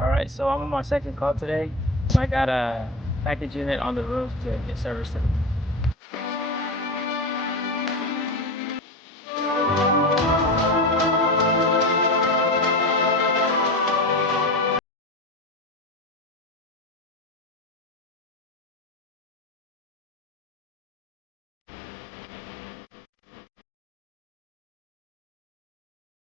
All right, so I'm on my second call today. I got a package unit on the roof to get serviced.